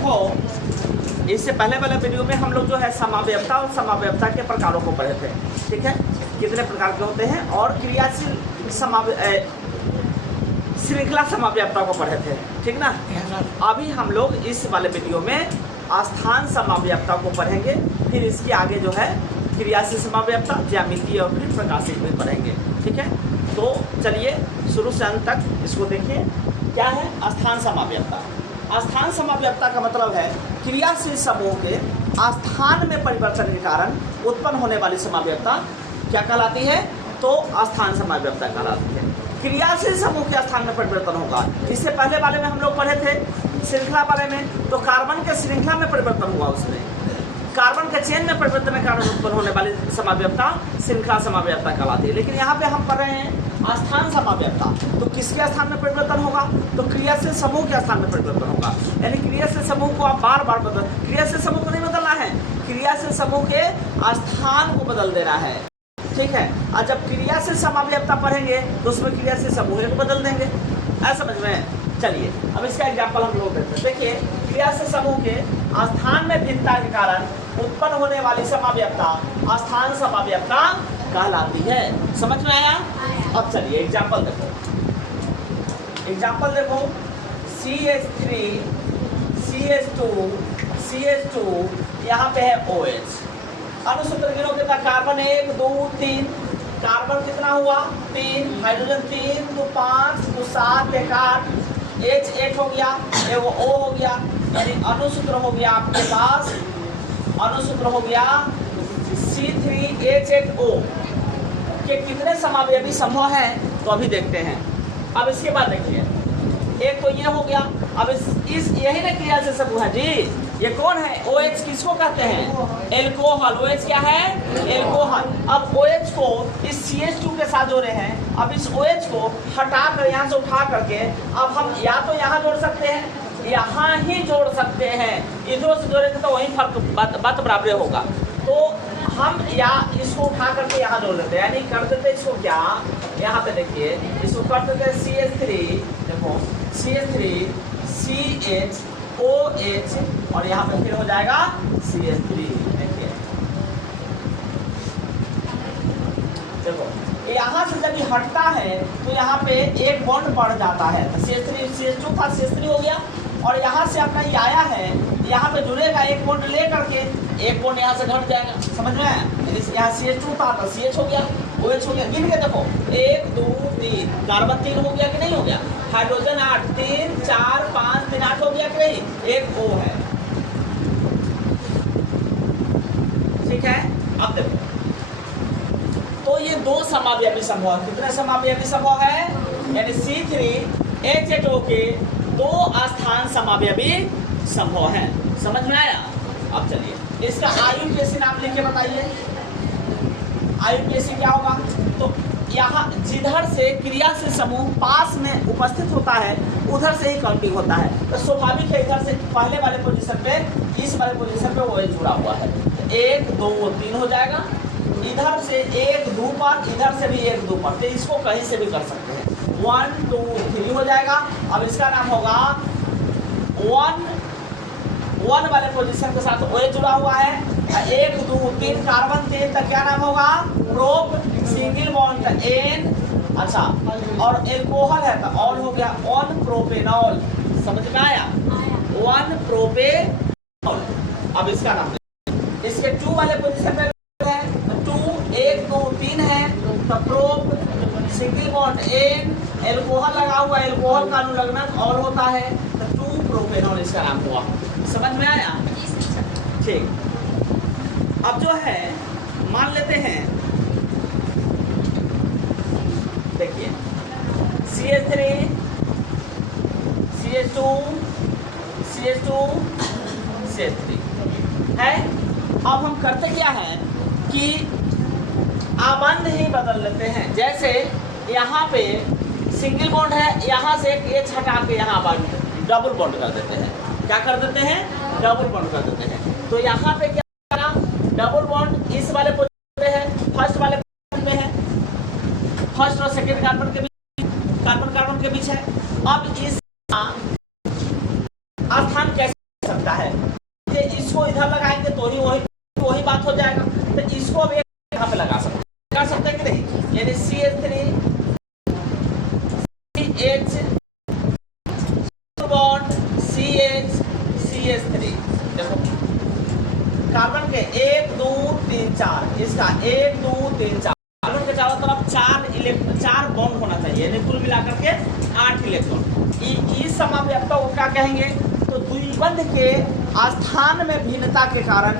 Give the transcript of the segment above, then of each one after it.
देखो, इससे पहले वाले वीडियो में हम लोग जो है समावयवता और समावयवता के प्रकारों को पढ़े थे। ठीक है, कितने प्रकार के होते हैं, और क्रियाशील श्रृंखला समावयवता को पढ़े थे। ठीक ना। अभी हम लोग इस वाले वीडियो में स्थान समावयवता को पढ़ेंगे, फिर इसके आगे जो है क्रियाशील समावयवता, ज्यामितीय और फिर प्रकाशित में पढ़ेंगे। ठीक है, तो चलिए शुरू से अंत तक इसको देखिए। क्या है स्थान समावयवता? स्थान समावयवता का मतलब है क्रियाशील समूह के स्थान में परिवर्तन के कारण उत्पन्न होने वाली समावयवता क्या कहलाती है? तो स्थान समावयवता कहलाती है। क्रियाशील समूह के स्थान में परिवर्तन होगा। इससे पहले वाले में हम लोग पढ़े थे श्रृंखला वाले में, तो कार्बन के श्रृंखला में परिवर्तन हुआ, उसमें कार्बन के चेन में परिवर्तन के कारण उत्पन्न होने वाली समावयवता श्रृंखला समावयवता कहलाती है। लेकिन यहाँ पे हम पढ़ रहे हैं स्थान समावयवता, तो किसके स्थान में परिवर्तन होगा? तो क्रियाशील समूह के स्थान में परिवर्तन होगा। यानी क्रियाशील समूह को आप बार बार बदल, क्रियाशील समूह को नहीं बदलना है, क्रियाशील समूह के स्थान को बदल देना है। ठीक है, और जब क्रियाशील समावयवता पढ़ेंगे तो उसमें क्रियाशील समूह को बदल देंगे। ऐसा समझ में? चलिए अब इसका एग्जाम्पल हम लोग देखते हैं। देखिए, क्रियाशील समूह के स्थान में भिन्नता के कारण उत्पन्न होने वाली समावयवता स्थान समावयवता कहलाती है। समझ में आया? अब चलिए एग्जाम्पल देखो। एग्जाम्पल देखो, CH3 CH2 CH2, यहाँ पे है OH। अनुसूत्र गिनो कितना? कार्बन 1 2 3, कार्बन कितना हुआ? 3, हाइड्रोजन 3 तो 5 तो 7 1 8, H 1 हो गया, वो O हो गया। यानी अनुसूत्र हो गया आपके पास, अनुसूत्र हो गया C3H8O के कितने समावयवी समूह हैं? तो अभी देखते हैं। अब इसके बाद देखिए, एक तो ये हो गया। अब इस यही ना क्रियाशील समूह है जी। ये कौन है? OH किसको कहते हैं? एल्कोहल। OH क्या है? एल्कोहल। अब OH को इस CH2 के साथ जोड़े हैं। अब इस OH को हटा कर यहाँ से उठा करके अब हम या तो यहाँ जोड़ सकते हैं, यहाँ ही जोड़ सकते हैं। इधर से जोड़ेंगे तो वही फर्क बात बराबर होगा। तो हम या इसको उठा करके यहाँ जोड़ लेते हैं, यानी कर देते इसको क्या, यहाँ पे देखिए, इसको कर देते CH3, देखो CH3 CHOH और यहाँ पे फिर हो जाएगा CH3। देखिए, देखो यहाँ से जब ये हटता है तो यहाँ पे एक बॉन्ड बढ़ जाता है। CH3 CH2 था, CH3 हो गया, और यहाँ से अपना ये आया है, यहाँ पे जुड़ेगा एक बॉन्ड ले करके, एक बॉन्ड यहाँ से घट जाएगा। समझ में आया? यहाँ CH2 था तो CH हो गया, OH हो गया। गिन के देखो, 1 2 3, कार्बन 3 हो गया कि नहीं हो गया? हाइड्रोजन 8, 3 4 5 3 8 हो गया कि नहीं? एक O है। ठीक है, अब देखो, तो ये दो समावयवी समूह, कितने समावयवी समूह है? यानी C3H8O के दो स्थान समावयवी समूह हैं। समझ में आया? अब चलिए इसका IUPAC नाम लिख के बताइए। IUPAC क्या होगा? तो यहाँ जिधर से क्रियाशील समूह पास में उपस्थित होता है उधर से ही काउंटिंग होता है। तो स्वाभाविक है इधर से पहले वाले पोजीशन पे, इस वाले पोजीशन पे OH जुड़ा हुआ है, 1 2 3 हो जाएगा। इधर से 1 2 पर, इधर से भी 1 2 पर, तो इसको कहीं से भी कर सकते हैं। 1 2 3 हो जाएगा। अब इसका नाम होगा 1 वाले पोजीशन के साथ OH जुड़ा हुआ है। 1 2 3 कार्बन 3 तक क्या नाम होगा? प्रोप, सिंगल बॉन्ड N, अच्छा, और एल्कोहल है तो ऑन हो गया, ऑन प्रोपेनॉल। समझ में आया? 1 प्रोपेनॉल। अब इसका नाम, इसके 2 वाले पोजीशन पे है, 2 1 2 3 है तो prop, single bond N, alcohol लगा हुआ, एल्कोहल का अनुलग्नक और होता है तो 2 प्रोपेनॉल इसका नाम हुआ। समझ में आया? ठीक। अब जो है मान लेते हैं, देखिए CH3 CH2 CH2 CH3 है। अब हम करते क्या है कि आबंध ही बदल लेते हैं। जैसे यहाँ पे सिंगल बॉन्ड है, यहाँ से एक H हटा के यहाँ बॉन्ड डबल बॉन्ड कर देते हैं। क्या कर देते हैं? डबल बॉन्ड कर देते हैं। तो यहाँ पे क्या डबल बॉन्ड इस वाले पोजीशन पे है, फर्स्ट वाले पोजीशन पे है, फर्स्ट और सेकंड कार्बन के बीच, कार्बन कार्बन के बीच है। अब इस स्थान कैसे भिन्नता है। ये इसको इधर लगाएंगे तो ही वही बात हो जाएगा। तो इसको अब यहाँ पे लगा सकते हैं कि नहीं, यानी CH3 CH bond CH CH3। देखो कार्बन के 1 2 3 4, इसका 1 2 3 4, कार्बन के चारों तरफ 4 बॉन्ड होना चाहिए, यानी कुल मिलाकर के 8 इलेक्ट्रॉन। इस समाव्यक्ता को क्या कहेंगे, तो द्विबंध के स्थान में भिन्नता के कारण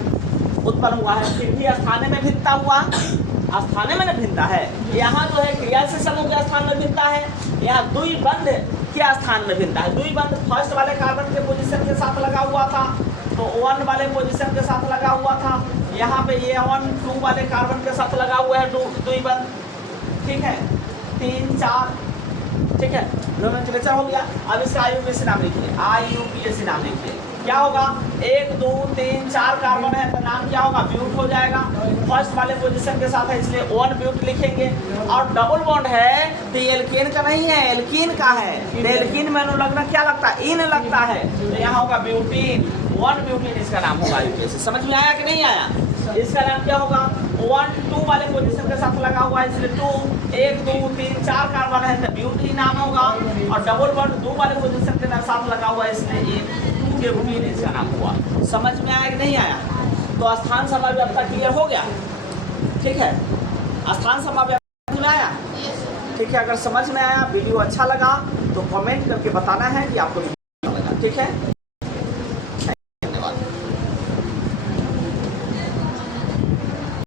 उत्पन्न हुआ है। फिर भी स्थान में भिन्नता हुआ, स्थान में भिन्नता है। यहाँ जो है क्रियाशील समूह के स्थान में भिन्नता है, यहाँ द्विबंध के स्थान में भिन्नता है। द्विबंध फर्स्ट वाले कार्बन के पोजीशन के साथ लगा हुआ था, तो 1 वाले पोजीशन के साथ लगा हुआ था। यहाँ पे ये 1 2 वाले कार्बन के साथ लगा हुआ है द्विबंध, ठीक है, 3 4, ठीक है, नोमेनक्लेचर हो गया। अब इसका IUPAC नाम लिखिए, IUPAC नाम लिखिए। क्या होगा, 1 2 3 4 कार्बन है तो नाम क्या होगा, ब्यूट हो जाएगा। फर्स्ट वाले पोजीशन के साथ है इसलिए 1 ब्यूट लिखेंगे। और डबल बॉन्ड है तो एल्केन का नहीं है, एल्कीन का है। तो एल्कीन में अनुलग्न क्या लगता है, इन लगता है, तो यहाँ होगा ब्यूटीन, 1 ब्यूटीन इसका नाम होगा IUPAC। समझ में आया कि नहीं आया? इसका नाम क्या होगा, 1 2 वाले पोजीशन के साथ लगा हुआ है इसलिए 2, 1 2 3 4 कार्बन है तो ब्यूटीन नाम होगा। और डबल बॉन्ड 2 वाले पोजीशन के साथ लगा हुआ है इसलिए 2 ब्यूटीन इसका नाम हुआ। समझ में आया कि नहीं आया? तो स्थान समाव्यक्ता क्लियर हो गया, ठीक है, स्थान समाव्यक्ता समझ में आया, ठीक है। अगर समझ में आया, वीडियो अच्छा लगा तो कमेंट करके बताना है कि आपको अच्छा लगा, ठीक है।